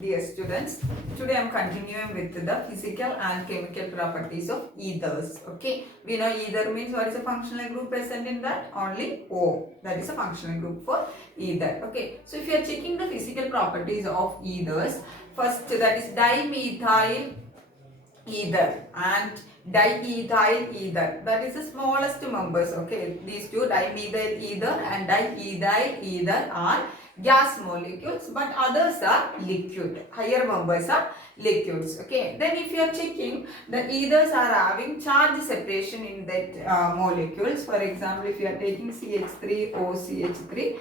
Dear students, today I am continuing with the physical and chemical properties of ethers. Okay, we know ether means what is a functional group present in that? Only O. That is a functional group for ether. Okay, so if you are checking the physical properties of ethers, first that is dimethyl ether and diethyl ether. That is the smallest members. Okay, these two dimethyl ether and diethyl ether are gas molecules, but others are liquid. Higher members are liquids. Okay, then if you are checking, the ethers are having charge separation in that molecules. For example, if you are taking CH3OCH3,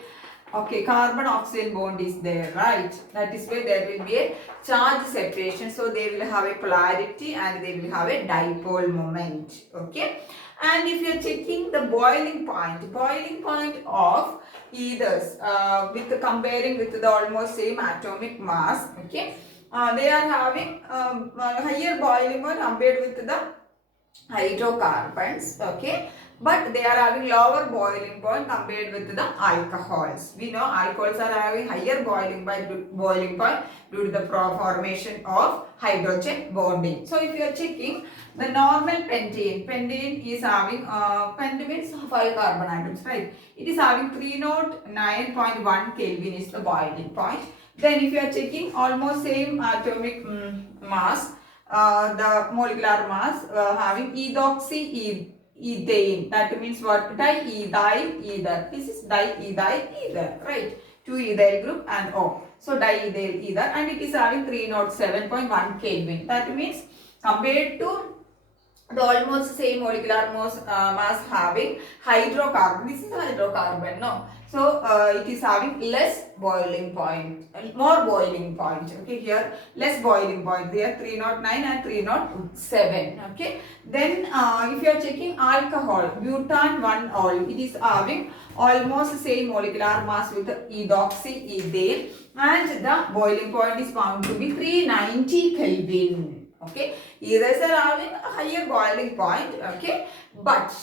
okay, carbon oxygen bond is there, right? That is why there will be a charge separation. So they will have a polarity and they will have a dipole moment. Okay. And if you are checking the boiling point of ethers with comparing with the almost same atomic mass, okay, they are having higher boiling point compared with the hydrocarbons, okay, but they are having lower boiling point compared with the alcohols. We know alcohols are having higher boiling point due to the formation of hydrogen bonding. So if you are checking the normal pentane is having pentane means 5 carbon atoms, right? It is having 309.1 Kelvin is the boiling point. Then if you are checking almost same atomic mass, the molecular mass having ethoxy ethane, that means what? Diethyl ether. This is diethyl ether, right? 2 ethyl group and O. So diethyl ether, and it is having 307.1 Kelvin. That means compared to the almost same molecular mass having hydrocarbon. This is a hydrocarbon, no? So it is having less boiling point, more boiling point. Okay, here less boiling point. There 309 and 307. Okay. Then if you are checking alcohol, butan 1-ol, it is having almost same molecular mass with ethoxy ethane, and the boiling point is found to be 390 Kelvin. Okay, ethers are having a higher boiling point. Okay, but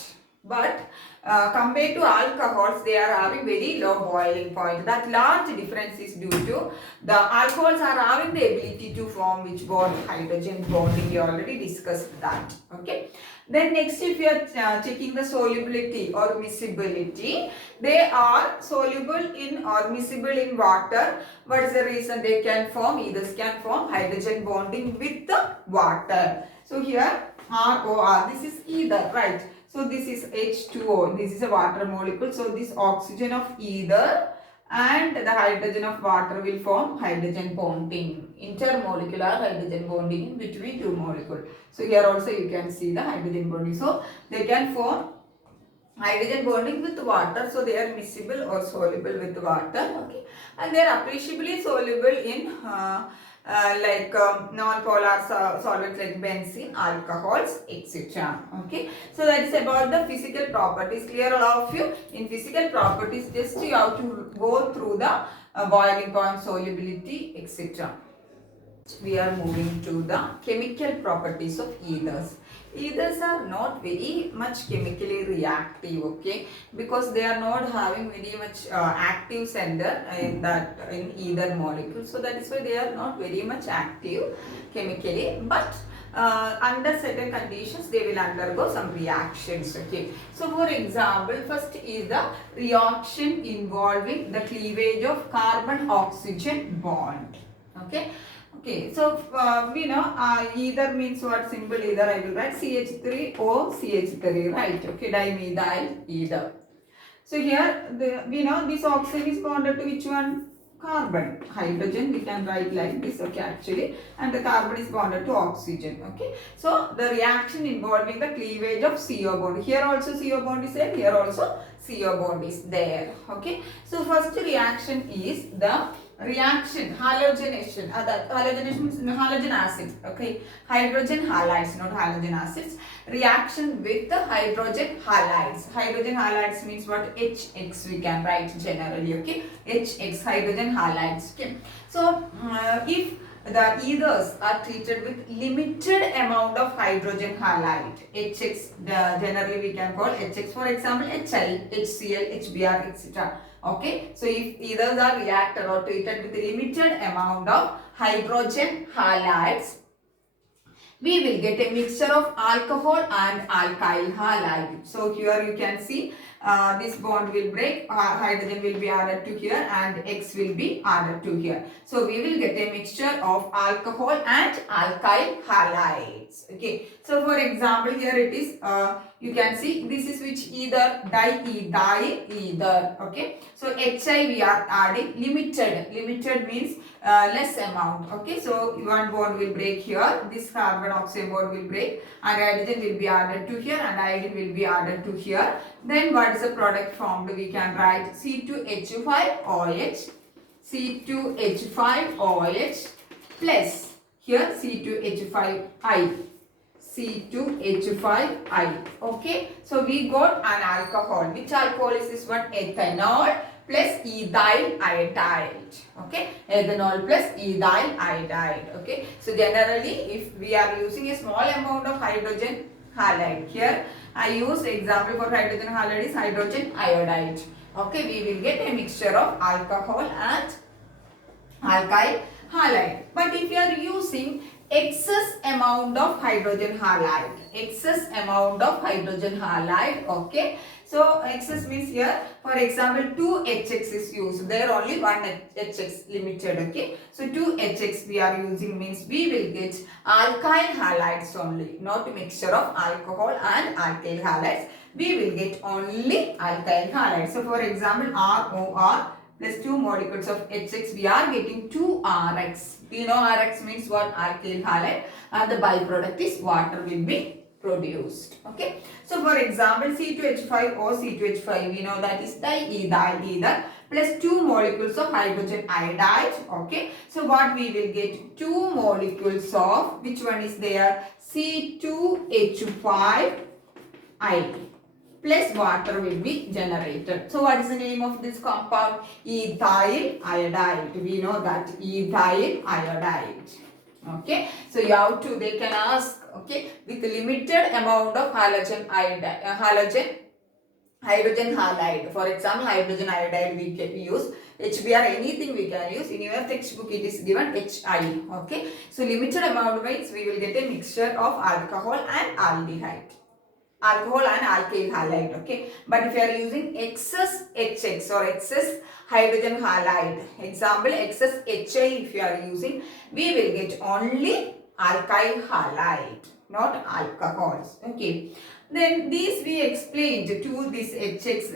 compared to alcohols, they are having very low boiling point. That large difference is due to the alcohols are having the ability to form which bond? Hydrogen bonding. We already discussed that. Okay. Then next, if you are checking the solubility or miscibility, they are soluble in or miscible in water. What is the reason they can form? Ethers can form hydrogen bonding with the water. So here ROR, this is ether, right? So this is H2O, this is a water molecule. So this oxygen of ether and the hydrogen of water will form hydrogen bonding, intermolecular hydrogen bonding in between two molecules. So here also you can see the hydrogen bonding. So they can form hydrogen bonding with water, so they are miscible or soluble with water. Okay, and they are appreciably soluble in non-polar solvents like benzene, alcohols, etc. Okay, so that is about the physical properties. Clear, all of you? In physical properties, just you have to go through the boiling point, solubility, etc. We are moving to the chemical properties of ethers. Ethers are not very much chemically reactive, okay, because they are not having very much active center in either molecule. So that is why they are not very much active chemically, but under certain conditions they will undergo some reactions. Okay, so for example, first is the reaction involving the cleavage of carbon oxygen bond. Okay. Okay, so we know either means what? Simple either. I will write CH3O CH3, right? Okay, dimethyl ether. So here we know this oxygen is bonded to which one? Carbon. Hydrogen we can write like this, okay, actually, and the carbon is bonded to oxygen. Okay, so the reaction involving the cleavage of CO bond. Here also CO bond is there, here also CO bond is there. Okay, so first reaction is the reaction halogenation. That halogenation is halogen acid. Okay, hydrogen halides, not halogen acids. Reaction with the hydrogen halides. Hydrogen halides means what? HX we can write generally. Okay, HX, hydrogen halides. Okay, so if the ethers are treated with limited amount of hydrogen halide, HX, generally we can call HX, for example HL, HCl, HBr, etc. Okay, so if ethers are reacted or treated with limited amount of hydrogen halides, we will get a mixture of alcohol and alkyl halide. So here you can see this bond will break, hydrogen will be added to here and X will be added to here. So we will get a mixture of alcohol and alkyl halides. Okay. So for example here it is, you can see this is which either diethyl ether. Okay. So HI we are adding limited. Limited means less amount. Okay, so one bond will break here, this carbon oxide bond will break and hydrogen will be added to here and iodine will be added to here. Then what is the product formed? We can write C2H5OH, C2H5OH plus here C2H5I, C2H5I. Okay, so we got an alcohol. Which alcohol is this one? Ethanol plus ethyl iodide. Okay, ethanol plus ethyl iodide. Okay, so generally if we are using a small amount of hydrogen halide, here I use example for hydrogen halide is hydrogen iodide. Okay, we will get a mixture of alcohol and alkyl halide. But if you are using excess amount of hydrogen halide, okay, so excess means here for example 2HX is used, there only one HX limited. Okay, so 2HX we are using means we will get alkyl halides only, not mixture of alcohol and alkyl halides, we will get only alkyl halides. So for example ROR plus 2 molecules of HX, we are getting 2 RX. We know RX means what? Alkyl halide, and the byproduct is water will be produced. Okay. So for example C2H5 or C2H5, we know that is diethyl ether plus 2 molecules of hydrogen iodide. Okay. So what we will get? 2 molecules of, which one is there? C2H5I. plus water will be generated. So what is the name of this compound? Ethyl iodide. We know that ethyl iodide. Okay. So you have to, they can ask, okay, with limited amount of hydrogen halide. For example, hydrogen iodide we can use. HBr, anything we can use. In your textbook it is given HI. Okay. So limited amount means we will get a mixture of alcohol and aldehyde. Alcohol and alkyl halide. Okay. But if you are using excess HX or excess hydrogen halide, example excess HI if you are using, we will get only alkyl halide, not alcohols. Okay. Then these we explained to these HX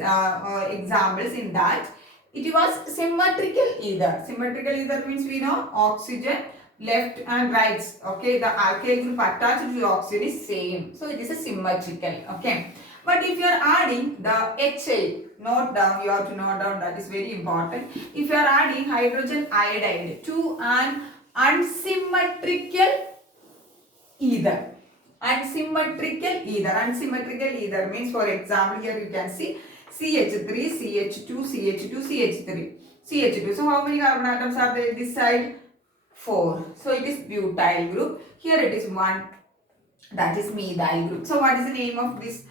examples in that it was symmetrical ether. Symmetrical ether means we know oxygen left and right. Okay, the alkyl group attached to the oxygen is same. So it is a symmetrical. Okay. But if you are adding the HA, note down, you have to note down, that is very important. If you are adding hydrogen iodide to an unsymmetrical ether. Unsymmetrical ether means, for example, here you can see CH3, CH2, CH2, CH3, CH2. So how many carbon atoms are there this side? 4. So it is butyl group. Here it is 1. That is methyl group. So what is the name of this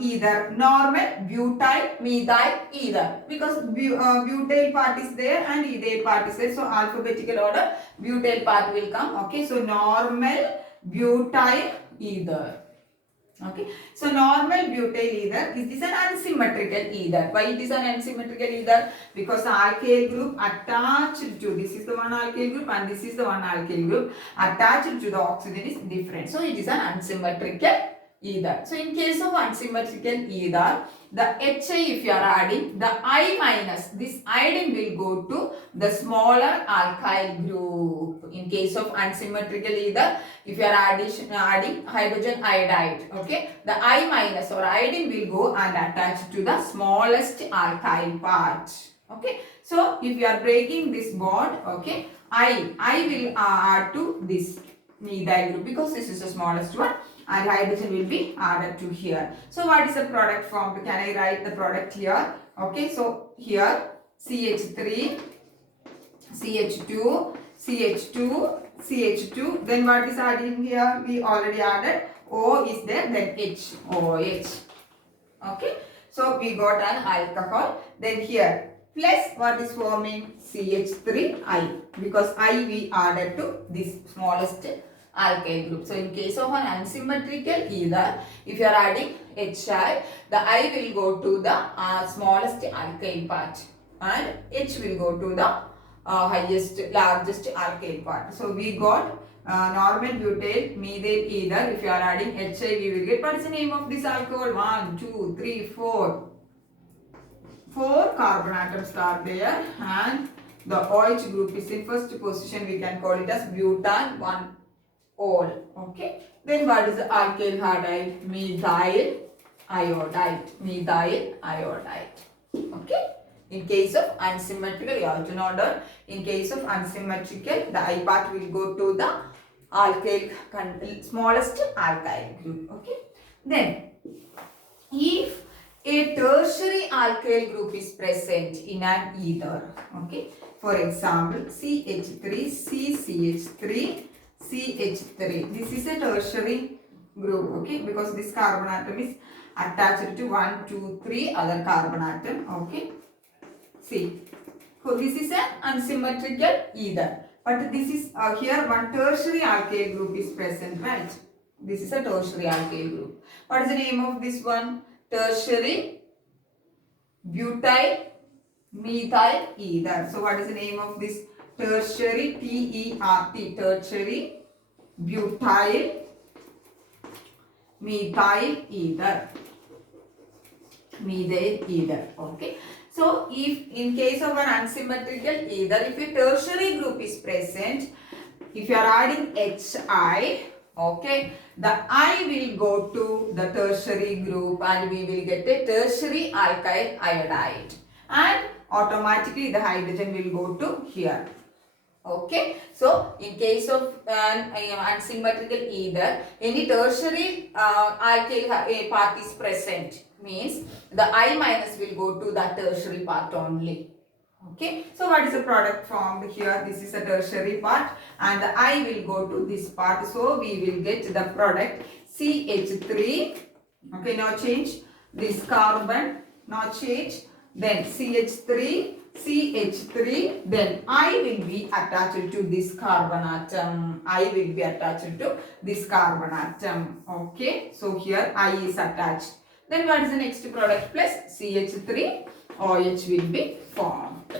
ether? Normal butyl methyl ether. Because butyl part is there and ethyl part is there. So alphabetical order, butyl part will come. Okay. So normal butyl ether. Okay. So normal butyl ether, is this an unsymmetrical ether? Why it is an unsymmetrical ether? Because the alkyl group attached to, this is the one alkyl group and this is the one alkyl group, attached to the oxygen is different. So it is an unsymmetrical ether. So in case of unsymmetrical ether, the HI if you are adding, the I minus, this iodine will go to the smaller alkyl group. In case of unsymmetrical ether, if you are adding hydrogen iodide, okay, the I minus or iodine will go and attach to the smallest alkyl part. Okay, so if you are breaking this bond, okay, I will add to this methyl group because this is the smallest one, and hydrogen will be added to here. So what is the product formed? Can I write the product here? Okay, so here CH3, CH2, CH2, CH2. Then what is added here? We already added O is there, then H, OH. Okay, so we got an alcohol. Then here plus what is forming CH3I, because I we added to this smallest alkyl group. So in case of an unsymmetrical ether, if you are adding HI, the I will go to the smallest alkyl part and H will go to the largest alkyl part. So we got normal butyl methyl ether. If you are adding HI, we will get, what is the name of this alcohol? 1, 2, 3, 4. 4 carbon atoms are there, and the OH group is in first position. We can call it as butan 1 ol. Okay. Then what is the alkyl halide? Methyl iodide. Methyl iodide. Okay. In case of unsymmetrical, you have to note down. In case of unsymmetrical, the I part will go to the alkyl, smallest alkyl group. Okay. Then, if a tertiary alkyl group is present in an ether, okay, for example, CH3, CCH3, CH3. This is a tertiary group, okay, because this carbon atom is attached to 1, 2, 3 other carbon atom, okay. See, so this is an unsymmetrical ether, but this is here one tertiary alkyl group is present, right? This is a tertiary alkyl group. What is the name of this one? Tertiary butyl methyl ether. So what is the name of this? Tertiary, T-E-R-T, tertiary butyl methyl ether. Methyl ether. Okay. So if in case of an unsymmetrical ether, if a tertiary group is present, if you are adding HI, okay, the I will go to the tertiary group and we will get a tertiary alkyl iodide, and automatically the hydrogen will go to here. Okay, so in case of an unsymmetrical ether, any tertiary alkyl part is present, means the I minus will go to the tertiary part only. Okay, so what is the product formed here? This is a tertiary part and the I will go to this part. So we will get the product CH3. Okay, now change this carbon, now change, then CH3, CH3, then I will be attached to this carbon atom. I will be attached to this carbon atom. Okay, so here I is attached. Then what is the next product? Plus CH3, OH will be formed.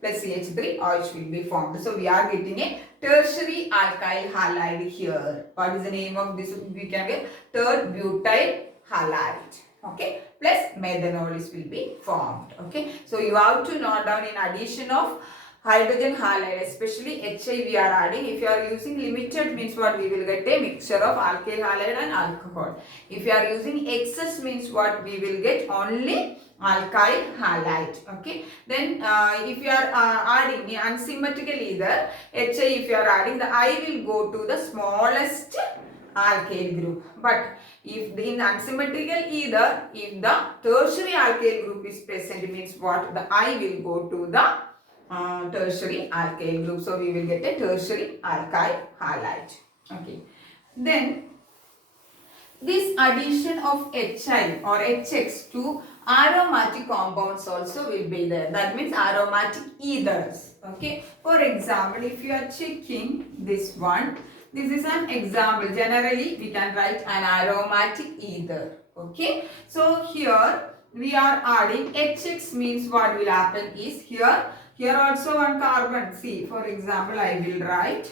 Plus CH3, OH will be formed. So we are getting a tertiary alkyl halide here. What is the name of this? We can get third butyl halide. Okay. Plus methanols will be formed. Okay. So you have to note down, in addition of hydrogen halide, especially HI we are adding. If you are using limited, means what? We will get a mixture of alkyl halide and alcohol. If you are using excess, means what? We will get only alkyl halide. Okay. Then if you are adding the unsymmetrical ether, HI, if you are adding, the I will go to the smallest alkyl group. But if in unsymmetrical ether, if the tertiary alkyl group is present, means what? The I will go to the tertiary alkyl group. So we will get a tertiary alkyl halide. Okay. Then this addition of HI or HX to aromatic compounds also will be there. That means aromatic ethers. Okay. For example, if you are checking this one, this is an example. Generally, we can write an aromatic ether. Okay. So here we are adding HX, means what will happen is here also one carbon. See, for example, I will write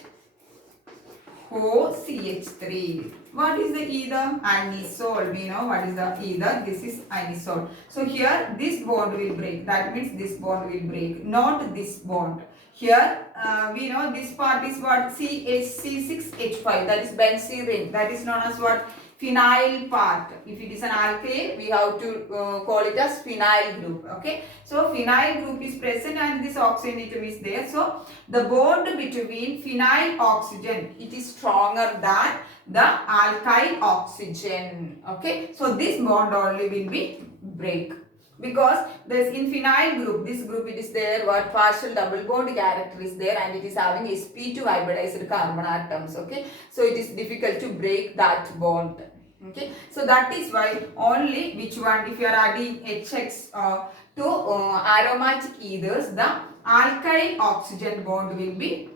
OCH3. What is the ether? Anisole. We know what is the ether. This is anisole. So here this bond will break. That means this bond will break, not this bond. Here we know this part is what? CH6H5. That is benzene ring. That is known as what? Phenyl part. If it is an alkane, we have to call it as phenyl group. Okay. So phenyl group is present and this oxygen atom is there. So the bond between phenyl oxygen, it is stronger than the alkyl oxygen. Okay. So this bond only will be break. Because this in phenyl group, this group it is there, what? Partial double bond character is there and it is having sp2 hybridized carbon atoms. Okay. So it is difficult to break that bond. Okay. So that is why only which one, if you are adding HX to aromatic ethers, the alkyl oxygen bond will be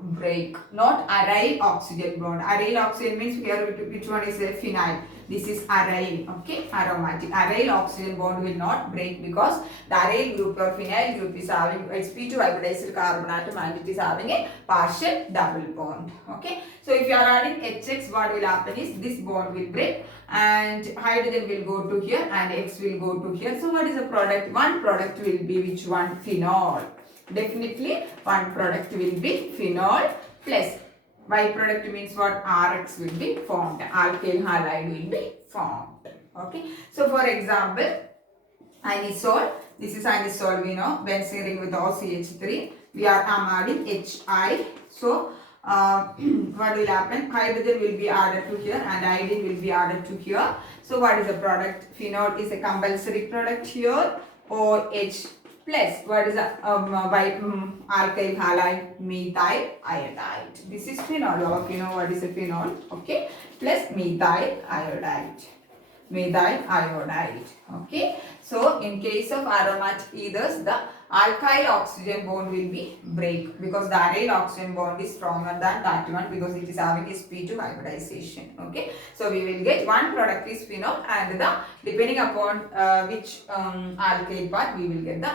break, not aryl oxygen bond. Aryl oxygen means here which one is a phenyl. This is aryl, okay, aromatic. Aryl oxygen bond will not break because the aryl group or phenyl group is having sp2 hybridized carbon atom and it is having a partial double bond, okay. So if you are adding HX, what will happen is this bond will break and hydrogen will go to here and X will go to here. So what is the product? One product will be which one? Phenol. Definitely one product will be phenol plus byproduct means what? RX will be formed. Alkyl halide will be formed. Okay. So for example, anisole. This is anisole, we know. Benzene ring with OCH3. I'm adding HI. So what will happen? Hydrogen will be added to here and iodine will be added to here. So what is the product? Phenol is a compulsory product here. OH plus what is the alkyl halide? Methyl iodide. This is phenol. All of you know what is a phenol. Okay. Plus methyl iodide. Methyl iodide. Okay. So in case of aromatic ethers, the alkyl oxygen bond will be break because the aryl oxygen bond is stronger than that one because it is having sp2 hybridization. Okay. So we will get one product is phenol and the depending upon which alkyl part we will get the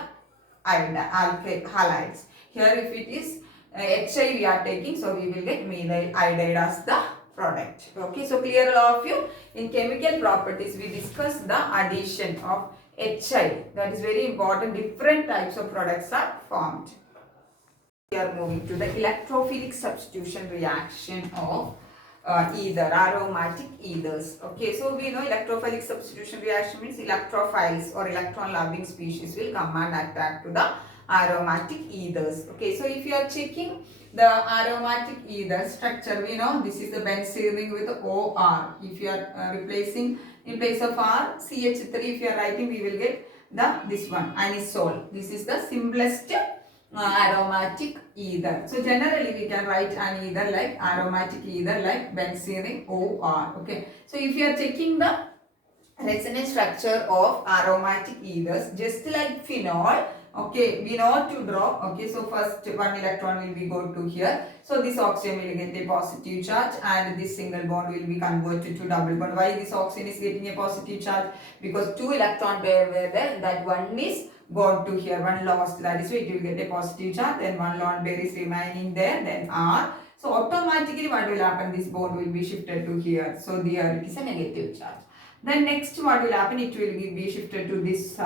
alkyl halides. Here if it is HI we are taking, so we will get methyl iodide as the product. Okay, so clear all of you. In chemical properties we discuss the addition of HI. That is very important. Different types of products are formed. We are moving to the electrophilic substitution reaction of ether, aromatic ethers. Okay, so we know electrophilic substitution reaction means electrophiles or electron loving species will come and attack to the aromatic ethers. Okay, so if you are checking the aromatic ether structure, we know this is the benzene ring with OR. If you are replacing in place of R, CH3, if you are writing, we will get this one, anisole. This is the simplest aromatic ether. So generally we can write an ether like aromatic ether like benzene ring OR. Okay. So if you are checking the resonance structure of aromatic ethers, just like phenol, okay, we know to draw. Okay, so first one electron will be go to here. So this oxygen will get a positive charge and this single bond will be converted to double bond. Why this oxygen is getting a positive charge? Because two electron pair were there. That one is gone to here, one lost. That is why it will get a positive charge. Then one lone pair is remaining there. Then R. So automatically what will happen? This bond will be shifted to here. So there it is a negative charge. Then next what will happen, it will be shifted to this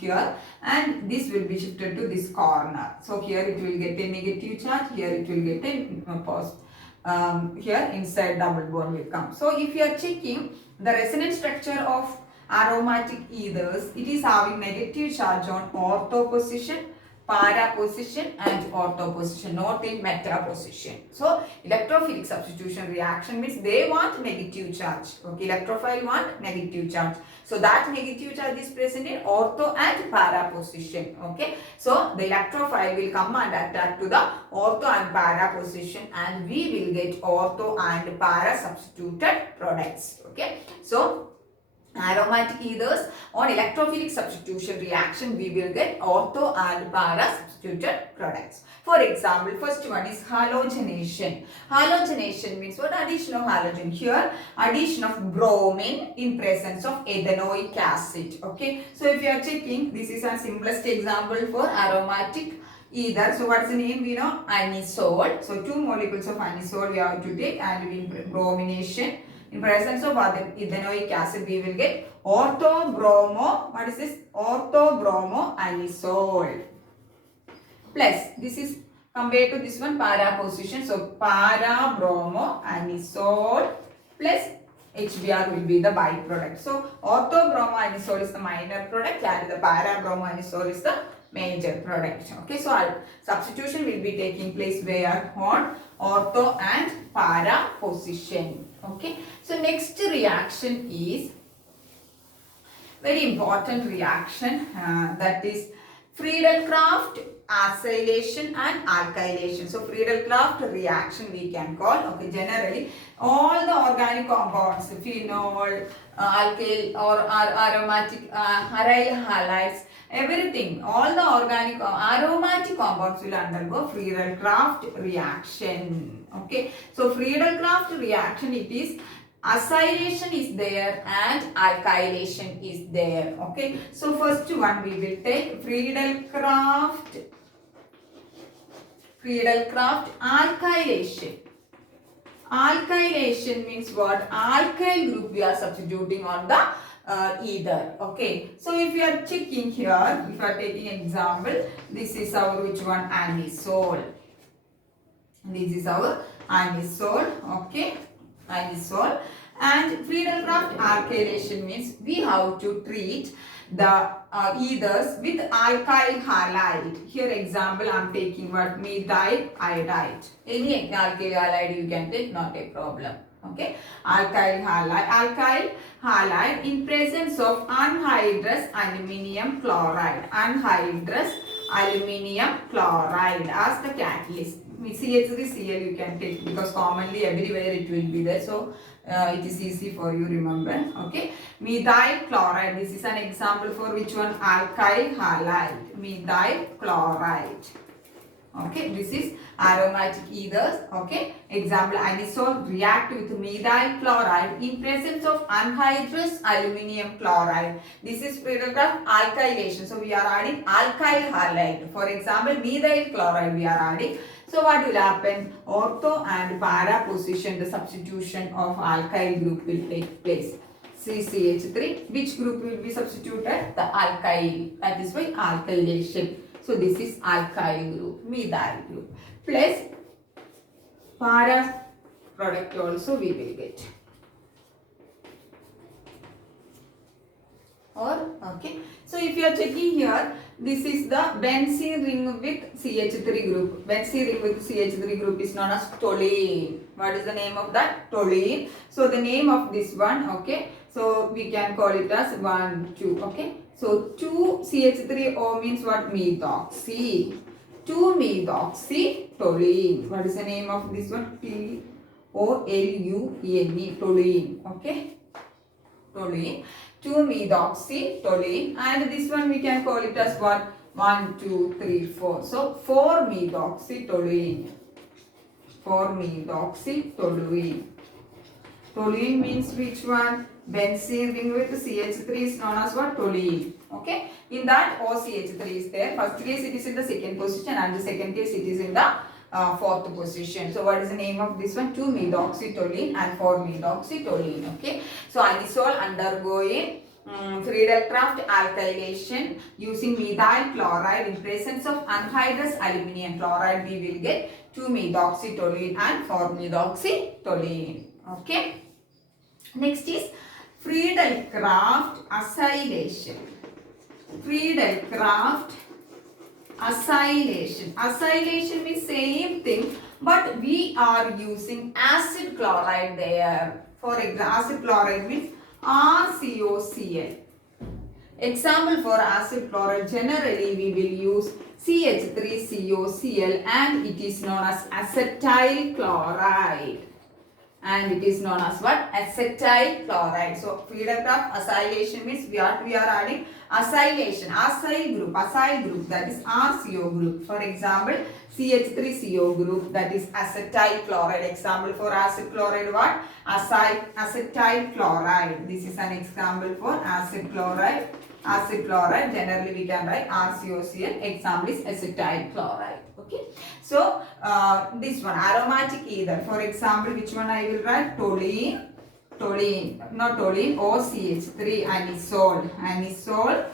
here and this will be shifted to this corner. So here it will get a negative charge, here it will get a positive, here inside double bond will come. So if you are checking the resonance structure of aromatic ethers, it is having negative charge on ortho position, para position and ortho position, not in meta position. So electrophilic substitution reaction means they want negative charge. Okay, electrophile want negative charge. So that negative charge is present in ortho and para position. Okay, so the electrophile will come and attack to the ortho and para position and we will get ortho and para substituted products. Okay, so aromatic ethers on electrophilic substitution reaction we will get ortho and para substituted products. For example, first one is halogenation. Halogenation means what? Addition of halogen. Here addition of bromine in presence of ethanoic acid. Okay, so if you are checking, this is a simplest example for aromatic ether. So what's the name? We know anisole. So two molecules of anisole we have to take and we bromination. In presence of ethanoic acid, we will get orthobromo. What is this? Orthobromo anisole. Plus, this is compared to this one para position. So, para bromo anisole plus HBr will be the byproduct. So, orthobromo anisole is the minor product and the para bromo anisole is the major product. Okay, so our substitution will be taking place where on ortho and para position. Okay, so next reaction is very important reaction, that is Friedel-Crafts acylation and alkylation. So Friedel-Crafts reaction we can call. Okay, generally all the organic compounds, phenol, alkyl or aromatic aryl halides, everything, all the organic aromatic compounds will undergo Friedel-Crafts reaction. Okay, so Friedel-Crafts reaction, it is acylation is there and alkylation is there. Okay, so first one we will take Friedel-Crafts alkylation. Alkylation means what? Alkyl group we are substituting on the ether. Okay, so if you are checking here, if you are taking example, this is our which one? Anisole. This is our anisole. Okay, anisole. And Friedel-Crafts alkylation means we have to treat the ethers with alkyl halide. Here example I am taking what? Methyl iodide. Any alkyl halide you can take, not a problem. Okay, alkyl halide in presence of anhydrous aluminium chloride. Anhydrous aluminium chloride as the catalyst. CH3Cl you can take because commonly everywhere it will be there. So it is easy for you remember. Okay, methyl chloride, this is an example for which one? Alkyl halide, methyl chloride. Okay, this is aromatic ethers. Okay, example anisole react with methyl chloride in presence of anhydrous aluminium chloride. This is Friedel-Crafts alkylation. So we are adding alkyl halide. For example, methyl chloride we are adding. So what will happen? Ortho and para position, the substitution of alkyl group will take place. CCH3, which group will be substituted? The alkyl. That is why alkylation. So this is alkyl group, methyl group. Plus para product also we will get. Or okay. So if you are checking here, this is the benzene ring with CH3 group. Benzene ring with CH3 group is known as toluene. What is the name of that? Toluene. So the name of this one, okay. So we can call it as 1, 2, okay. So 2 CH3O means what? Methoxy. 2 methoxy toluene. What is the name of this one? Toluene. Toluene. Okay. Toluene. 2 methoxy toluene, and this one we can call it as what? 1, 2, 3, 4. So 4 methoxy toluene. 4 methoxy toluene. Toluene means which one? Benzene ring with CH3 is known as what? Toluene. Okay. In that OCH3 is there. First case it is in the second position and the second case it is in the fourth position. So what is the name of this one? 2 methoxy toluene and 4 methoxy toluene. Okay. So anisole undergoing Friedel-Crafts alkylation using methyl chloride in presence of anhydrous aluminium chloride. We will get 2 methoxy toluene and 4 methoxy toluene. Okay. Next is Friedel-Crafts acylation. Friedel-Crafts acylation. Acylation means same thing, but we are using acid chloride there. For example, acid chloride means RCOCl. Example for acid chloride, generally we will use CH3COCl and it is known as acetyl chloride. And it is known as what? Acetyl chloride. So Friedel-Crafts acylation means we are adding acylation, acyl group, that is RCO group. For example, CH3CO group, that is acetyl chloride. Example for acid chloride what? Acetyl chloride. This is an example for acid chloride. Acid chloride, generally we can write RCOCl. Example is acetyl chloride. Okay. So this one aromatic ether. For example, which one I will write? Toluene, not toluene, OCH3, anisole.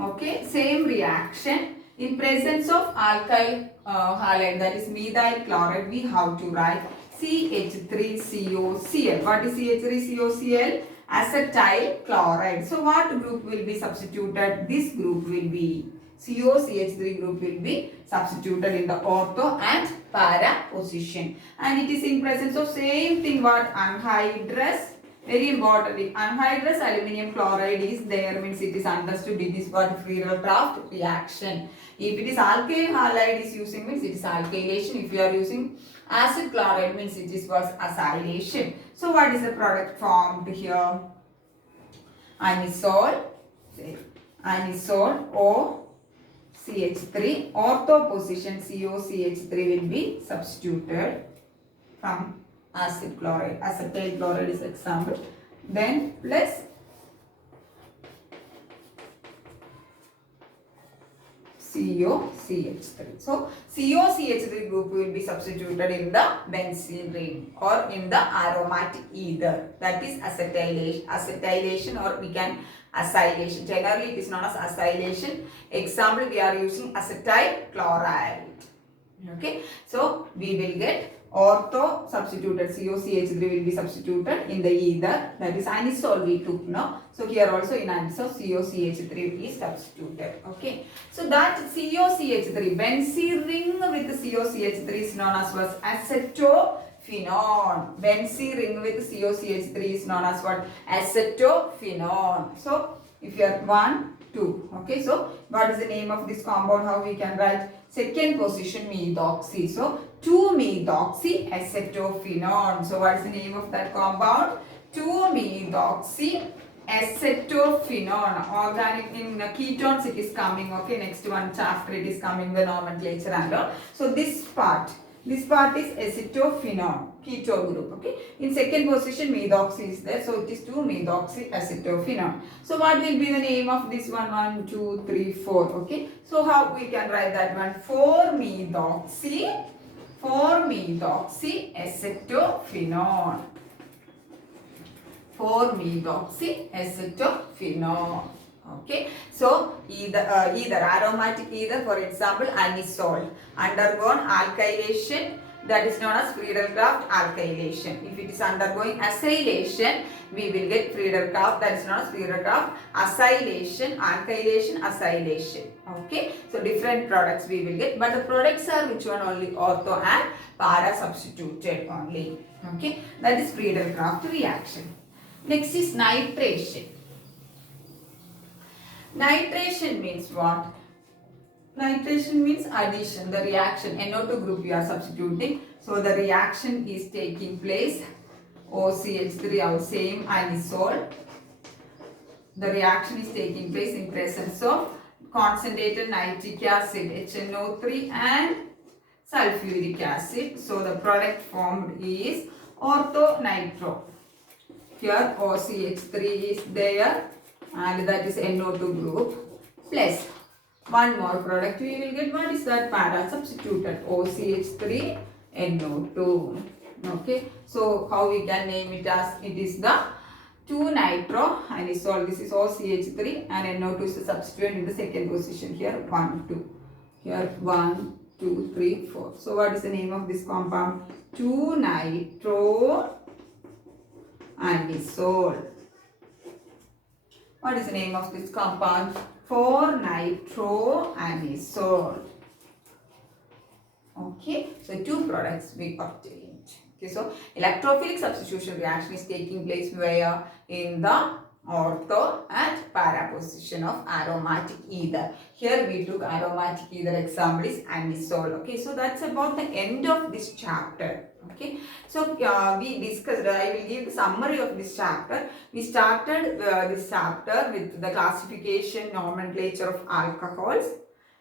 Okay, same reaction in presence of alkyl halide, that is methyl chloride. We have to write CH3COCl. What is CH3COCl? Acetyl chloride. So what group will be substituted? This group will be COCH3 group will be substituted in the ortho and para position, and it is in presence of same thing what? Anhydrous. Very importantly, anhydrous aluminium chloride is there, means it is understood it is what? Friedel-Crafts reaction. If it is alkyl halide is using, means it is alkylation. If you are using acid chloride, means it is what? Acylation. So what is the product formed here? Anisole. anisole OCH3. Ortho position COCH3 will be substituted from acid chloride. Acetyl chloride is example. Then plus COCH3. So COCH3 group will be substituted in the benzene ring or in the aromatic ether. That is acetylation or we can acylation. Generally it is known as acylation. Example, we are using acetyl chloride. Okay, so we will get ortho substituted, COCH3 will be substituted in the ether, that is anisole we took now. So here also in anisole COCH3 is substituted. Okay, so that COCH3, benzene ring with COCH3 is known as what? Acetophenone. Benzene ring with COCH3 is known as what? Acetophenone. So if you are 1, 2. Okay, so what is the name of this compound? How we can write? Second position methoxy. So 2-methoxy acetophenone. So what is the name of that compound? 2-methoxy acetophenone. Organic in ketones it is coming. Okay, next one chapter it is coming, the nomenclature and all. So this part is acetophenone, keto group. Okay, in second position methoxy is there, so it is 2-methoxy acetophenone. So what will be the name of this one? 1, 2, 3, 4. Okay, so how we can write that one? 4-methoxy acetophenone. 4-methoxy acetophenone. Okay, so either aromatic ether, for example anisole, undergone alkylation, that is known as Friedel-Crafts alkylation. If it is undergoing acylation, we will get Friedel-Crafts, that is known as Friedel-Crafts acylation, alkylation, acylation. Okay, so different products we will get, but the products are which one? Only ortho and para substituted only. Okay, that is Friedel-Crafts reaction. Next is nitration. Nitration means what? Nitration means addition, the reaction. NO2 group you are substituting. So the reaction is taking place. OCH3 our same anisole. The reaction is taking place in presence of concentrated nitric acid HNO3 and sulfuric acid. So the product formed is orthonitro. Here OCH3 is there and that is NO2 group plus one more product we will get. What is that? Para substituted OCH3 NO2. Okay, so how we can name it as? It is the 2-nitro anisole. This is OCH3 and NO2 is the substituent in the second position. Here 1, 2. Here 1, 2, 3, 4. So what is the name of this compound? 2-nitro anisole. What is the name of this compound? 4-nitroanisole. Okay, so 2 products we obtained. Okay, so electrophilic substitution reaction is taking place where? In the ortho and para position of aromatic ether. Here we took aromatic ether, example is anisole. Okay, so that's about the end of this chapter. Okay, so we discussed, I will give the summary of this chapter. We started this chapter with the classification, nomenclature of alcohols,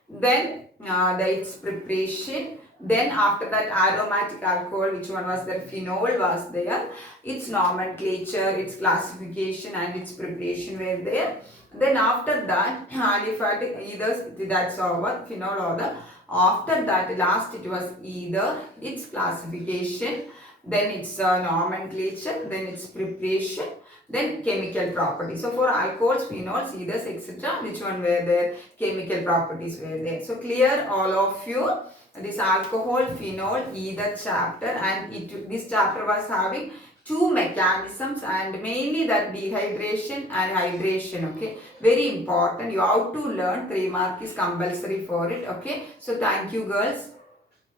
then its preparation, then after that aromatic alcohol, which one was there? Phenol was there, its nomenclature, its classification and its preparation were there. Then after that aliphatic ethers, that's over, phenol or the. After that last it was either, its classification, then its nomenclature, then its preparation, then chemical properties. So for alcohols, phenols, ethers, etc., which one were there? Chemical properties were there. So clear all of you this alcohol, phenol, ether chapter, and this chapter was having 2 mechanisms and mainly that dehydration and hydration. Okay, very important. You have to learn, 3 mark is compulsory for it. Okay, so thank you girls.